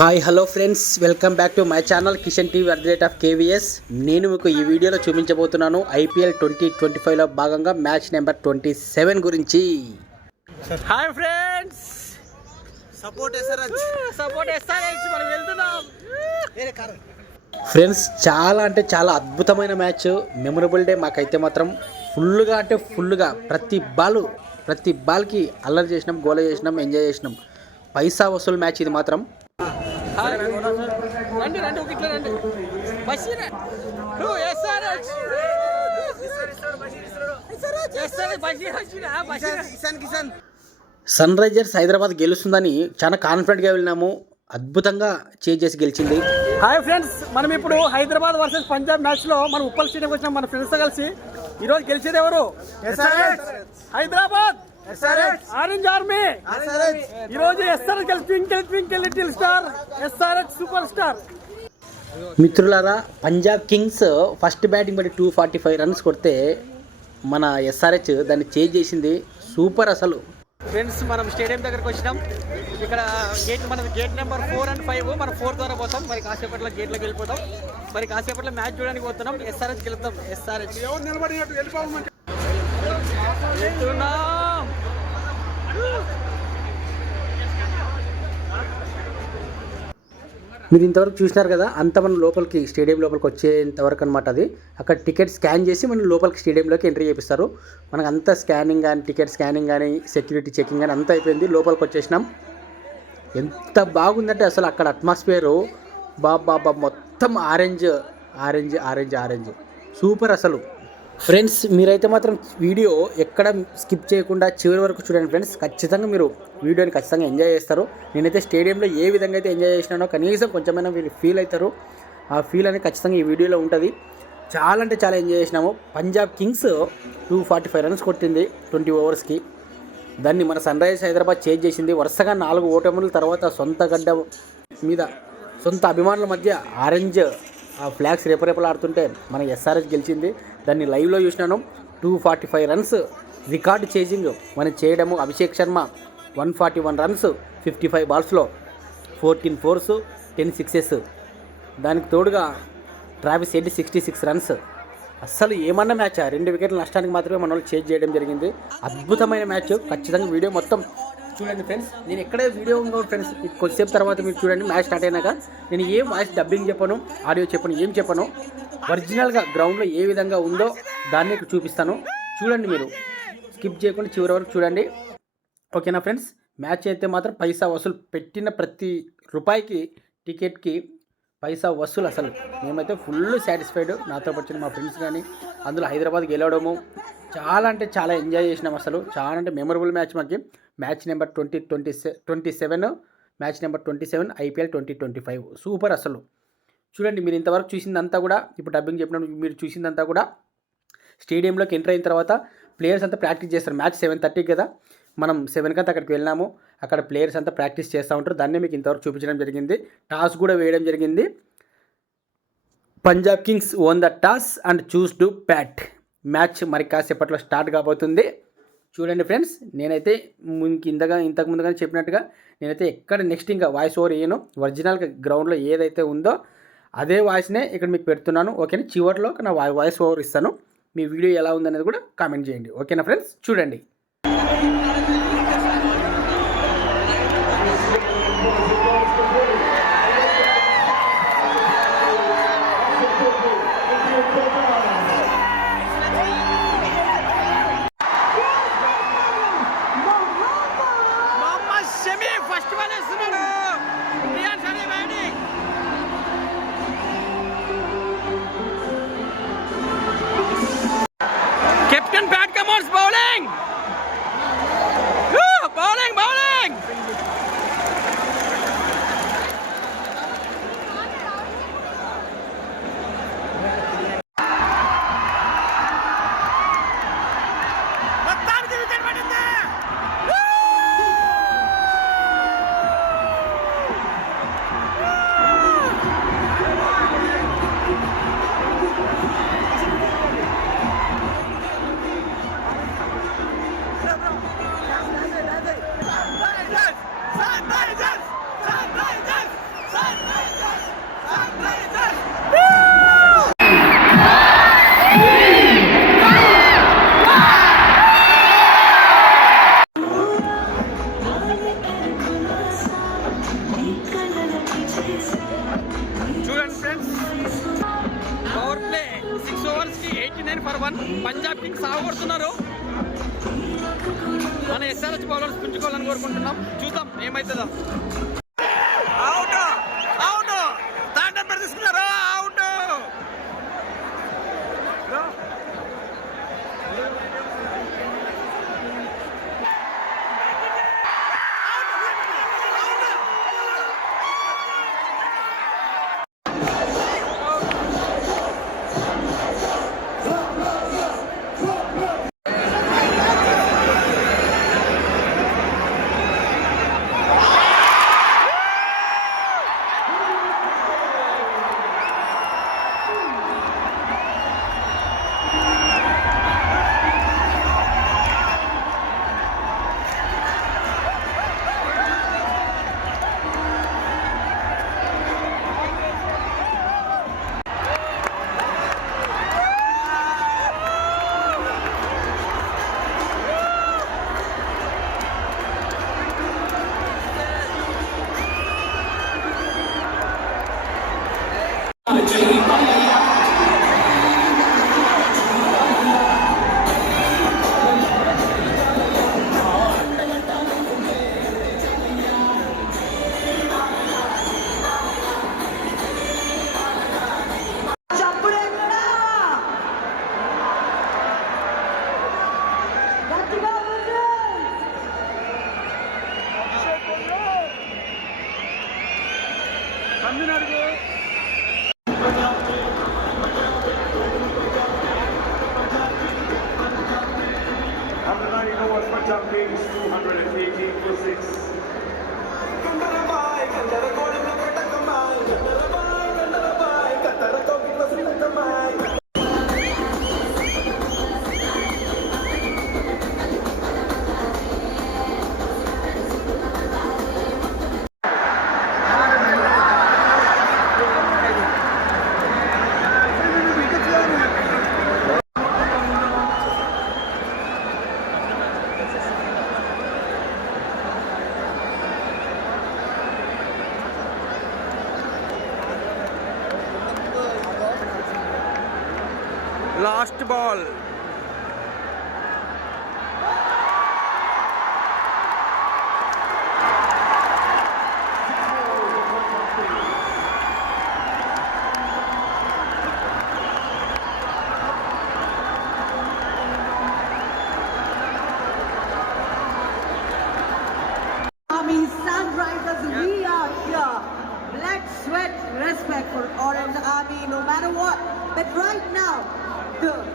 Hi hello friends, welcome back to my channel Kishan TV update of KVS. నేను మీకు ఈ వీడియోలో చూపించబోతున్నాను ఐపీఎల్ 2025లో భాగంగా మ్యాచ్ నెంబర్ 27 గురించి. హాయ్ ఫ్రెండ్స్, సపోర్ట్ ఎస్ఆర్హెచ్ మనం వెళ్తున్నాం. ఫ్రెండ్స్, చాలా అంటే చాలా అద్భుతమైన మ్యాచ్, మెమొరబుల్ డే. మాకైతే మాత్రం ఫుల్గా ప్రతి బాల్కి అల్లరి చేసినాం, గోల చేసినాం, ఎంజాయ్ చేసినాం. పైసా వసూలు మ్యాచ్ ఇది మాత్రం. సన్ రైజర్స్ హైదరాబాద్ గెలుస్తుందని చాలా కాన్ఫిడెంట్గా వెళ్ళినాము. అద్భుతంగా చేసి గెలిచింది. హాయ్ ఫ్రెండ్స్, మనం ఇప్పుడు హైదరాబాద్ వర్సెస్ పంజాబ్ మ్యాచ్ లో మనం ఉప్పల్ స్టేడియం వచ్చినాం మన ఫ్రెండ్స్ తో కలిసి. ఈ రోజు గెలిచేది ఎవరు? Hyderabad orange army. ఈ రోజు SRH twinkle little star, SRH super star. మిత్రులారా, పంజాబ్ కింగ్స్ ఫస్ట్ బ్యాటింగ్ బట్టి 245 రన్స్ కొడితే మన ఎస్ఆర్హెచ్ దాన్ని చేంజ్ చేసింది. సూపర్ అసలు. ఫ్రెండ్స్, మనం స్టేడియం దగ్గరకు వచ్చినాం. ఇక్కడ గేట్ నెంబర్ 4 and 5. మనం 4 ద్వారా పోతాం. మరి కాసేపట్లో గేట్లోకి వెళ్ళిపోతాం. మరి కాసేపట్లో మ్యాచ్ చూడడానికి పోతున్నాం. ఎస్ఆర్హెచ్ గెలుద్దాం. ఎస్ఆర్హెచ్ మీరు ఇంతవరకు చూసినారు కదా, అంత మనం లోపలికి స్టేడియం లోపలికి వచ్చేంతవరకు అనమాట. అది అక్కడ టికెట్ స్కాన్ చేసి మనం లోపలికి స్టేడియంలోకి ఎంట్రీ చేపిస్తారు. మనకు అంతా స్కానింగ్ కానీ, టికెట్ స్కానింగ్ కానీ, సెక్యూరిటీ చెకింగ్ కానీ అంతా అయిపోయింది. లోపలికి వచ్చేసినాం. ఎంత బాగుందంటే అసలు అక్కడ అట్మాస్ఫియరు బాబా మొత్తం ఆరెంజ్ సూపర్ అసలు. ఫ్రెండ్స్, మీరైతే మాత్రం వీడియో ఎక్కడ స్కిప్ చేయకుండా చివరి వరకు చూడండి ఫ్రెండ్స్. ఖచ్చితంగా మీరు వీడియోని ఖచ్చితంగా ఎంజాయ్ చేస్తారు. నేనైతే స్టేడియంలో ఏ విధంగా అయితే ఎంజాయ్ చేసినానో కనీసం కొంచెమైనా మీరు ఫీల్ అవుతారు. ఆ ఫీల్ అనేది ఖచ్చితంగా ఈ వీడియోలో ఉంటుంది. చాలా అంటే చాలా ఎంజాయ్ చేసినాము. పంజాబ్ కింగ్స్ 245 రన్స్ కొట్టింది 20 ఓవర్స్కి. దాన్ని మన సన్ రైజర్స్ హైదరాబాద్ చేంజ్ చేసింది. వరుసగా 4 ఓటముల తర్వాత సొంత గడ్డ మీద సొంత అభిమానుల మధ్య ఆరెంజ్ ఆ ఫ్లాగ్స్ రేపరేపలాడుతుంటే మన ఎస్ఆర్హెచ్ గెలిచింది. దాన్ని లైవ్లో చూసినాను. 245 రన్స్ రికార్డు చేజింగ్ మనం చేయడము. Abhishek Sharma 141 runs 55 బాల్స్లో, 14 4s 10 6s. దానికి తోడుగా ట్రావిస్ హెడ్ 66 రన్స్. అస్సలు ఏమన్నా మ్యాచ్. 2 వికెట్ల నష్టానికి మాత్రమే మన వాళ్ళు చేంజ్ చేయడం జరిగింది. అద్భుతమైన మ్యాచ్. ఖచ్చితంగా వీడియో మొత్తం చూడండి ఫ్రెండ్స్. నేను ఎక్కడే వీడియో ఉందో ఫ్రెండ్స్ కొద్దిసేపు తర్వాత మీరు చూడండి. మ్యాచ్ స్టార్ట్ అయినాక నేను ఏం వాయిస్ డబ్బింగ్ చెప్పను, ఆడియో చెప్పను, ఏం చెప్పను. ఒరిజినల్గా గ్రౌండ్లో ఏ విధంగా ఉందో దాన్ని చూపిస్తాను. చూడండి, మీరు స్కిప్ చేయకుండా చివరి వరకు చూడండి. ఓకేనా ఫ్రెండ్స్? మ్యాచ్ అయితే మాత్రం పైసా వసూలు. పెట్టిన ప్రతి రూపాయికి టికెట్కి పైసా వసూలు. అసలు మేమైతే ఫుల్ సాటిస్ఫైడ్. నాతో వచ్చిన మా ఫ్రెండ్స్ కానీ, అందులో హైదరాబాద్ గెలవడము చాలా అంటే చాలా ఎంజాయ్ చేసినాం. అసలు చాలా అంటే మెమొరబుల్ మ్యాచ్ మాకి. Match number 27 match number 27 IPL 2025 super అసలు. చూడండి, మీరు ఇంతవరకు చూసిందంతా కూడా, ఇప్పుడు డబ్బింగ్ చెప్పినప్పుడు మీరు చూసిందంతా కూడా స్టేడియంలోకి ఎంటర్ అయిన తర్వాత ప్లేయర్స్ అంతా ప్రాక్టీస్ చేస్తారు. మ్యాచ్ 7:30 కదా, మనం 7 కంతా అక్కడికి వెళ్ళినాము. అక్కడ ప్లేయర్స్ అంతా ప్రాక్టీస్ చేస్తూ ఉంటారు. దాన్నే మీకు ఇంతవరకు చూపించడం జరిగింది. టాస్ కూడా వేయడం జరిగింది. Punjab Kings own the toss and choose to bat. Match మరి కాసేపట్లో స్టార్ట్ కాబోతుంది. చూడండి ఫ్రెండ్స్, నేనైతే ఇంతకు ముందుగానే చెప్పినట్టుగా నేనైతే ఎక్కడ నెక్స్ట్ ఇంకా వాయిస్ ఓవర్ వేయను. ఒరిజినల్గా గ్రౌండ్లో ఏదైతే ఉందో అదే వాయిస్నే ఇక్కడ మీకు పెడుతున్నాను. ఓకేనా? చివరిలో నా వాయిస్ ఓవర్ ఇస్తాను. మీ వీడియో ఎలా ఉందనేది కూడా కామెంట్ చేయండి. ఓకేనా ఫ్రెండ్స్? చూడండి. Captain Pat Cummins bowling. Wicket for 1. Punjab Kings సాగుపడుతున్నారు. మన ఎస్ఆర్హెచ్ బౌలర్స్ పుంజుకోవాలని కోరుకుంటున్నాం. చూద్దాం ఏమవుతుందో. అవుట్ అవుట్ థర్డ్ నెంబర్ తీసుకున్నారు. Out Punjab Kings 218 for 6. Last ball. Army Sunrisers, we are here. Blood, sweat, respect for Orange Army, no matter what. But right now,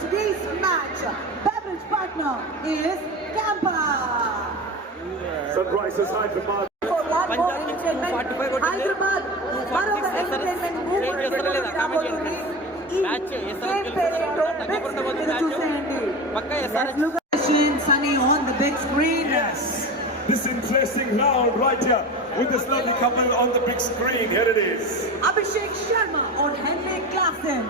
today's match, beverage partner is Tampa. Sunrisers Hyderabad. For one more Punjab Kings entertainment, 45 కొట్టింది. Hyderabad, one of the 246 entertainment SRH movement చేస్తారా లేదా? Comment చేయండి. Match SRH గెలుస్తుందా? తగ్గబడుతుంది match. పక్కా SRH. Let's look at Shane Sunny on the big screen. Yes, this interesting round right here with this lovely couple on the big screen. Here it is. Abhishek Sharma on Henrik Klassen.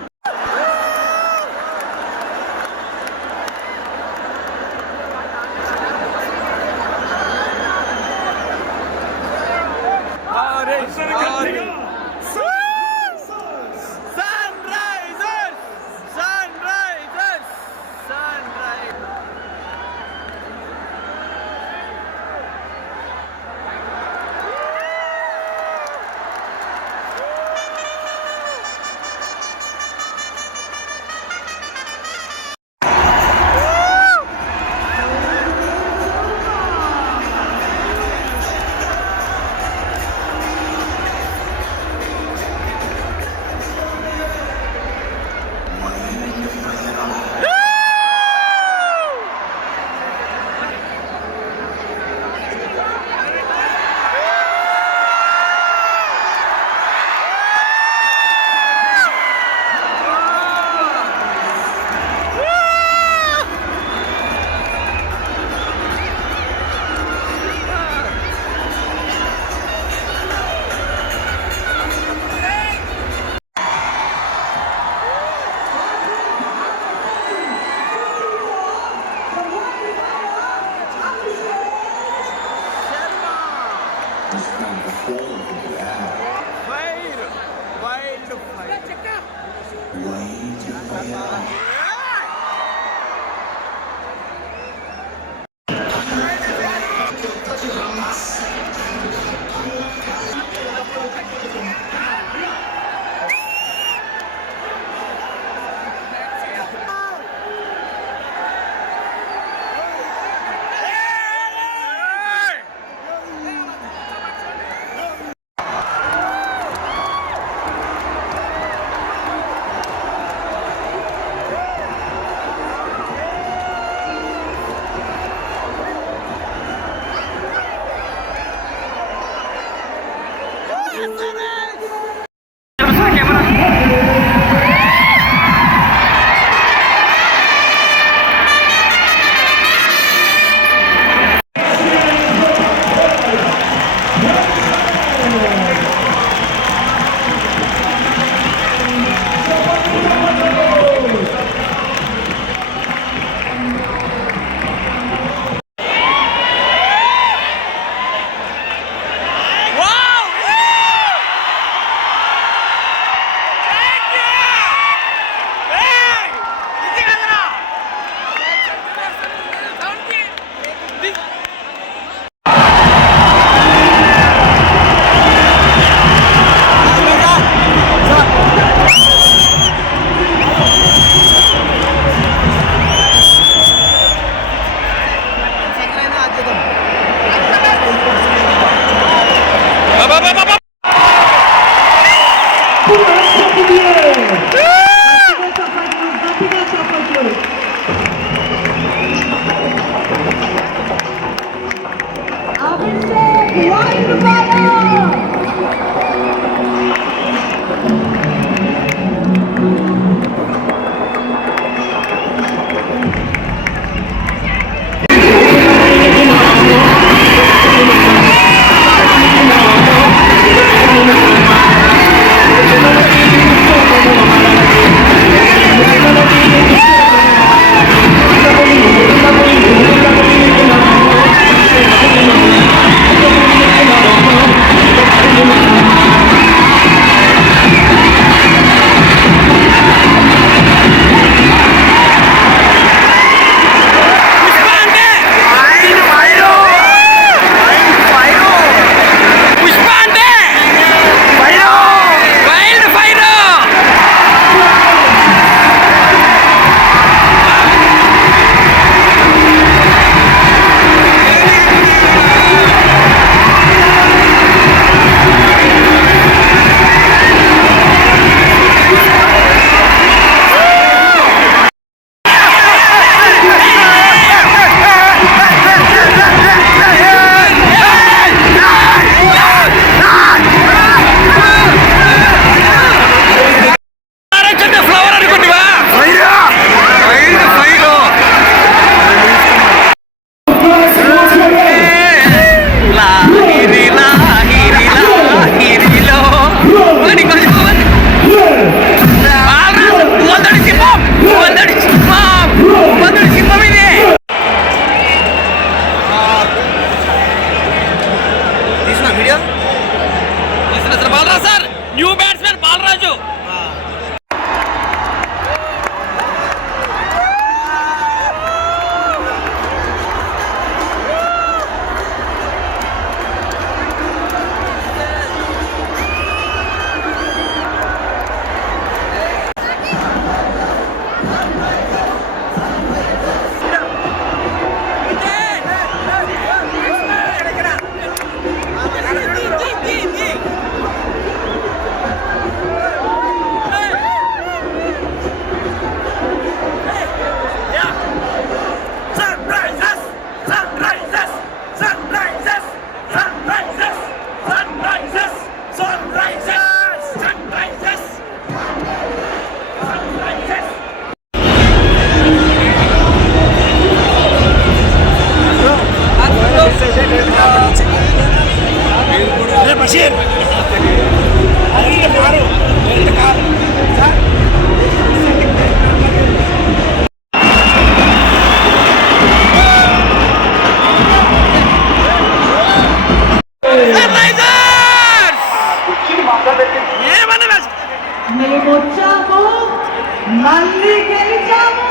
మళ్ళీ గెలిచాము.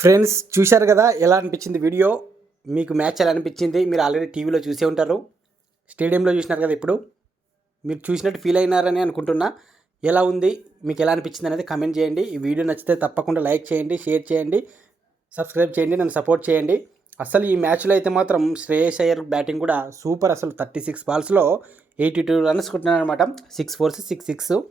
Friends చూశారు కదా ఎలా అనిపించింది video, మీకు match ఎలా అనిపించింది? మీరు already టీవీలో చూసే ఉంటారు, స్టేడియంలో చూసినారు కదా, ఇప్పుడు మీరు చూసినట్టు ఫీల్ అయినారని అనుకుంటున్నా. ఎలా ఉంది, మీకు ఎలా అనిపించింది అనేది కమెంట్ చేయండి. ఈ వీడియో నచ్చితే తప్పకుండా లైక్ చేయండి, షేర్ చేయండి, సబ్స్క్రైబ్ చేయండి, నన్ను సపోర్ట్ చేయండి. అసలు ఈ మ్యాచ్లో అయితే మాత్రం శ్రేయస్ అయ్యర్ బ్యాటింగ్ కూడా సూపర్. అసలు 36 బాల్స్లో 82 రన్స్ కొట్టినాడు అనమాట. 6 4 6 6.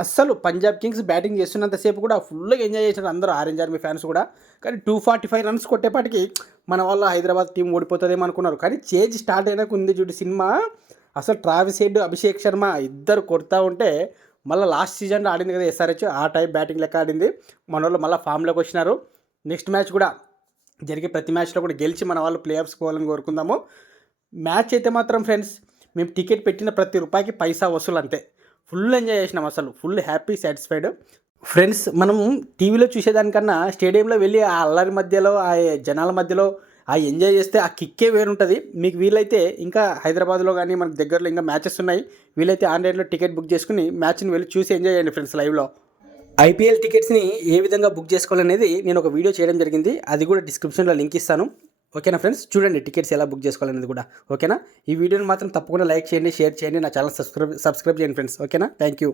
అస్సలు పంజాబ్ కింగ్స్ బ్యాటింగ్ చేస్తున్నంతసేపు కూడా ఫుల్గా ఎంజాయ్ చేశారు అందరూ, ఆరెంజ్ ఆర్మీ ఫ్యాన్స్ కూడా. కానీ 245 రన్స్ కొట్టేపాటికి మన వాళ్ళ హైదరాబాద్ టీం ఓడిపోతుందేమో అనుకున్నారు. కానీ చేంజ్ స్టార్ట్ అయినాక ఉంది చూడు సినిమా. అసలు ట్రావిస్ హెడ్, అభిషేక్ శర్మ ఇద్దరు కొడతా ఉంటే, మళ్ళీ లాస్ట్ సీజన్లో ఆడింది కదా ఎస్ఆర్హెచ్, ఆ టైప్ బ్యాటింగ్ లెక్క ఆడింది. మన వాళ్ళు మళ్ళీ ఫామ్లోకి వచ్చినారు. నెక్స్ట్ మ్యాచ్ కూడా జరిగే ప్రతి మ్యాచ్లో కూడా గెలిచి మన వాళ్ళు ప్లే ఆఫ్స్ పోవాలని కోరుకుందాము. మ్యాచ్ అయితే మాత్రం ఫ్రెండ్స్ మేము టికెట్ పెట్టిన ప్రతి రూపాయికి పైసా వసూలు అంతే. ఫుల్ ఎంజాయ్ చేసినాం, అసలు ఫుల్ హ్యాపీ, సాటిస్ఫైడ్. ఫ్రెండ్స్ మనం టీవీలో చూసేదానికన్నా స్టేడియంలో వెళ్ళి ఆ అల్లరి మధ్యలో, ఆ జనాల మధ్యలో ఆ ఎంజాయ్ చేస్తే ఆ కిక్కే వేరుంటుంది. మీకు వీలైతే ఇంకా హైదరాబాద్లో కానీ మనకు దగ్గరలో ఇంకా మ్యాచెస్ ఉన్నాయి, వీలైతే ఆన్లైన్లో టికెట్ బుక్ చేసుకుని మ్యాచ్ని వెళ్ళి చూసి ఎంజాయ్ చేయండి ఫ్రెండ్స్. లైవ్లో ఐపీఎల్ టికెట్స్ని ఏ విధంగా బుక్ చేసుకోవాలనేది నేను ఒక వీడియో చేయడం జరిగింది, అది కూడా డిస్క్రిప్షన్లో లింక్ ఇస్తాను. ఓకేనా ఫ్రెండ్స్, చూడండి టికెట్స్ ఎలా బుక్ చేసుకోవాలనేది కూడా. ఓకేనా, ఈ వీడియోని మాత్రం తప్పకుండా లైక్ చేయండి, షేర్ చేయండి, నా ఛానల్ సబ్స్క్రైబ్ చేయండి ఫ్రెండ్స్. ఓకేనా, థ్యాంక్ యూ.